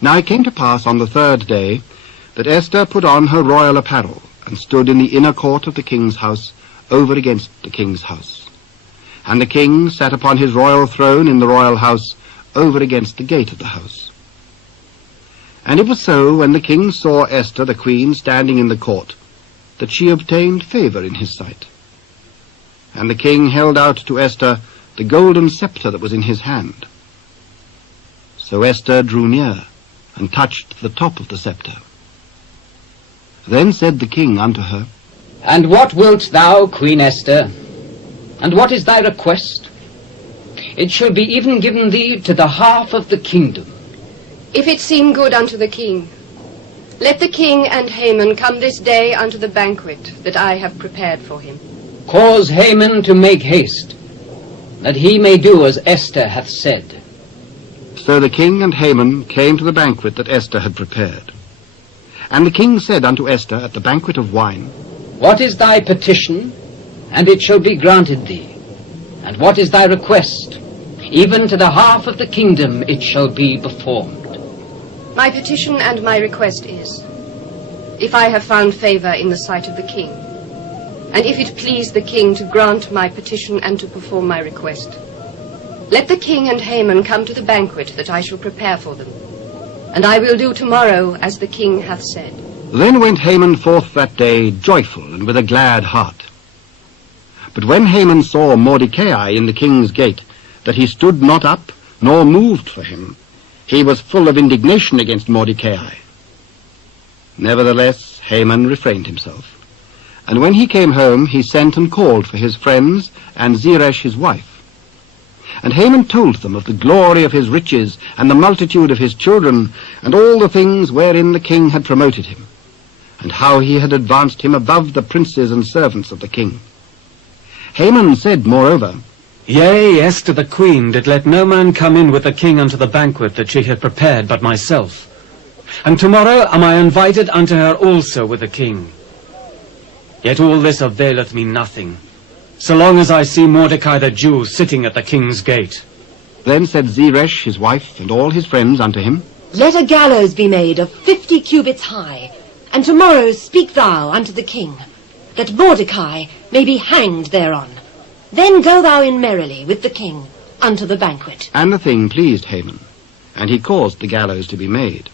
Now it came to pass on the third day that Esther put on her royal apparel, and stood in the inner court of the king's house, over against the king's house. And the king sat upon his royal throne in the royal house, over against the gate of the house. And it was so, when the king saw Esther the queen standing in the court, that she obtained favour in his sight. And the king held out to Esther the golden sceptre that was in his hand. So Esther drew near, and touched the top of the sceptre. Then said the king unto her, And what wilt thou, Queen Esther? And what is thy request? It shall be even given thee to the half of the kingdom. If it seem good unto the king, let the king and Haman come this day unto the banquet that I have prepared for him. Cause Haman to make haste, that he may do as Esther hath said. So the king and Haman came to the banquet that Esther had prepared. And the king said unto Esther at the banquet of wine, What is thy petition? And it shall be granted thee. And what is thy request? Even to the half of the kingdom it shall be performed. My petition and my request is, if I have found favour in the sight of the king, and if it please the king to grant my petition and to perform my request, let the king and Haman come to the banquet that I shall prepare for them, and I will do tomorrow as the king hath said. Then went Haman forth that day joyful and with a glad heart. But when Haman saw Mordecai in the king's gate, that he stood not up, nor moved for him, he was full of indignation against Mordecai. Nevertheless Haman refrained himself. And when he came home, he sent and called for his friends and Zeresh his wife. And Haman told them of the glory of his riches, and the multitude of his children, and all the things wherein the king had promoted him, and how he had advanced him above the princes and servants of the king. Haman said moreover, Yea, Esther the queen did let no man come in with the king unto the banquet that she had prepared but myself. And tomorrow am I invited unto her also with the king. Yet all this availeth me nothing, so long as I see Mordecai the Jew sitting at the king's gate. Then said Zeresh his wife and all his friends unto him, Let a gallows be made of 50 cubits high, and tomorrow speak thou unto the king, that Mordecai may be hanged thereon. Then go thou in merrily with the king unto the banquet. And the thing pleased Haman, and he caused the gallows to be made.